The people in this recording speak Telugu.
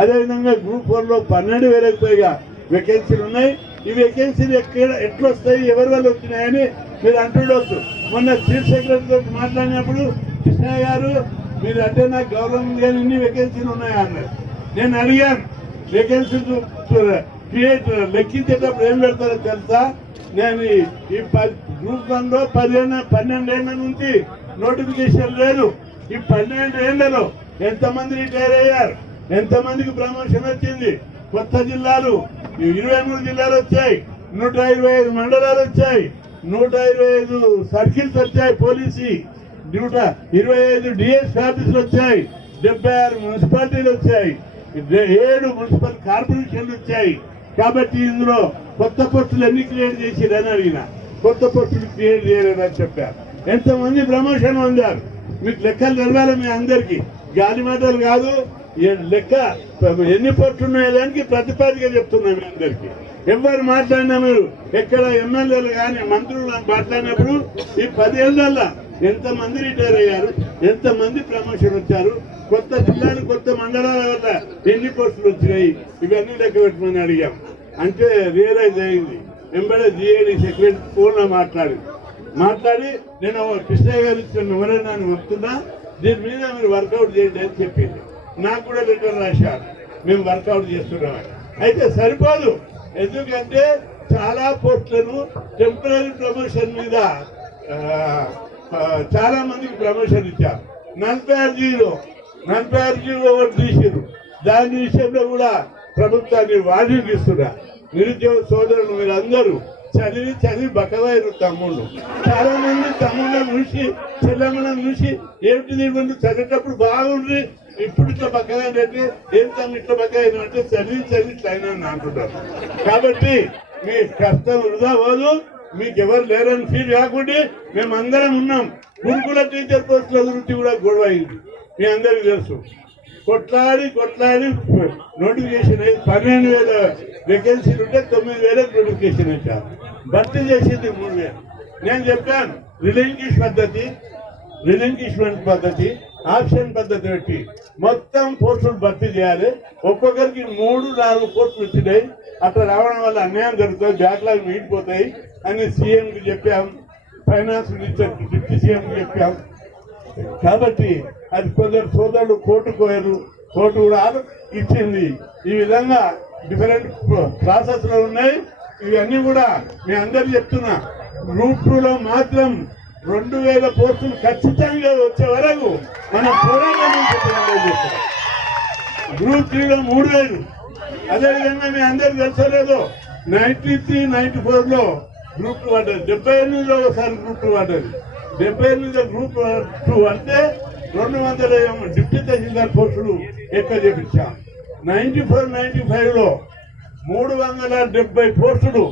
అదేవిధంగా గ్రూప్ 4లో 12,000కు పైగా వేకెన్సీలు ఉన్నాయి. ఈ వేకెన్సీలు ఎట్లా వస్తాయి, ఎవరి వల్ల వచ్చినాయని మీరు అంటుండొచ్చు. మొన్న చీఫ్ సెక్రటరీతో మాట్లాడినప్పుడు కృష్ణయ్య గారు మీరు అంటే నాకు గౌరవం లేని ఇన్ని వేకెన్సీలు ఉన్నాయా అన్నారు. నేను అడిగాను వేకెన్సీ క్రియేట్ లెక్కించేటప్పుడు ఏం పెడతారో తెలుసా? నేను ఈ గ్రూప్ 1లో 12 ఏళ్ల నుంచి నోటిఫికేషన్ లేదు. ఈ 12 ఏళ్లలో ఎంతమంది రిటైర్ అయ్యారు, ఎంతమందికి ప్రమోషన్ వచ్చింది, కొత్త జిల్లాలు 23 జిల్లాలు వచ్చాయి, 125 మండలాలు వచ్చాయి, 125 సర్కిల్స్ వచ్చాయి, పోలీసు 125 డిఎస్ ఆఫీసులు వచ్చాయి, 76 మున్సిపాలిటీలు వచ్చాయి, 7 మున్సిపల్ కార్పొరేషన్లు వచ్చాయి. కాబట్టి ఇందులో కొత్త పోస్టులు ఎన్ని క్రియేట్ చేసిరని అడిగిన, కొత్త పోస్టులు క్రియేట్ చేయలేదని చెప్పారు. ఎంతమంది ప్రమోషన్ పొందారు మీకు లెక్కలు తెలవాలి. మీ అందరికీ గాలి మాటలు కాదు, లెక్క ఎన్ని పోస్టులు ఉన్నాయో దానికి ప్రతిపాదిక చెప్తున్నాం. మీ అందరికీ ఎవరు మాట్లాడినా మీరు ఎక్కడ ఎమ్మెల్యేలు కానీ మంత్రులు మాట్లాడినప్పుడు ఈ 10 ఏళ్లలో ఎంతమంది రిటైర్ అయ్యారు, ఎంతమంది ప్రమోషన్ వచ్చారు, కొత్త జిల్లాలు కొత్త మండలాల వల్ల ఎన్ని పోస్టులు వచ్చినాయి, ఇవన్నీ లెక్క పెట్టమని అడిగాం. అంటే రియలైజ్ అయింది. వెంబడే జిఏడి సెక్రటరీ ఫోన్లో మాట్లాడి నేను కృష్ణయ్య గారు ఇచ్చిన వివరణాన్ని వస్తున్నా, దీని మీద మీరు వర్కౌట్ చేయండి అని చెప్పింది. నాకు కూడా లెటర్ రాశారు, మేము వర్కౌట్ చేస్తున్నామని. అయితే సరిపోదు, ఎందుకంటే చాలా పోస్టులను టెంపరీ ప్రమోషన్ మీద చాలా మందికి ప్రమోషన్ ఇచ్చారు. 46 ఒకటి తీసిరు. దాని విషయంలో కూడా ప్రభుత్వాన్ని వాదిస్తున్నా. నిరుద్యోగ సోదరులు మీరు అందరూ చదివి బకవాయిరు తమ్ముళ్ళు. చాలా మంది తమ్ముళ్ళని చూసి చెల్లెమ్మలను చూసి ఏమిటి ఇవ్వండి చదివేటప్పుడు బాగుంది, ఇప్పుడు ఇట్లా బకవాయినట్టు ఏం తమ్ము ఇట్లా బకవాయిన అంటే చదివి ఇట్లా అయినా అంటున్నారు. కాబట్టి మీ కష్టం వృధా పోదు, మీకు ఎవరు లేరని ఫీల్ కాకుండా మేమందరం ఉన్నాం. గురుకుల టీచర్ పోస్టుల గురించి కూడా గొడవ అయింది, మీ అందరికీ తెలుసు. కొట్లాడి నోటిఫికేషన్ అయ్యి 12,000 వేకెన్సీలు ఉంటే 9,000 నోటిఫికేషన్ ఇచ్చారు. భర్తీ చేసింది 3,000. నేను చెప్పాను రిలింక్విష్మెంట్ పద్ధతి, ఆప్షన్ పద్ధతి పెట్టి మొత్తం పోస్టులు భర్తీ చేయాలి. ఒక్కొక్కరికి 3-4 పోస్టులు వచ్చినాయి. అట్లా రావడం వల్ల అన్యాయం జరుగుతుంది, బ్యాక్లాగ్ మిగిలిపోతాయి అని సీఎంకి చెప్పాం, ఫైనాన్స్ మినిస్టర్ డిప్యూటీ సీఎంకి చెప్పాం. కాబట్టి అది కొందరు సోదరులు కోర్టుకు పోయారు, కోర్టు కూడా ఇచ్చింది. ఈ విధంగా డిఫరెంట్ ప్రాసెస్ లో ఉన్నాయి. ఇవన్నీ కూడా మీ అందరు చెప్తున్నా. గ్రూప్ 2లో మాత్రం 2,000 పోస్టులు ఖచ్చితంగా వచ్చే వరకు మనం పోరాటం చేస్తున్నాం. గ్రూప్ 3లో 3,000. అదేవిధంగా మీ అందరికి తెలుసలేదు, 93, 94లో గ్రూప్ 2 పడ్డది, 78లో ఒకసారి గ్రూప్ 2 పడ్డది. 78 గ్రూప్ 2 అంటే 200 డిప్యూటీ తహసీల్దార్ పోస్టులు ఎక్కువ చేపించాం. 94, 95లో 370 పోస్టులు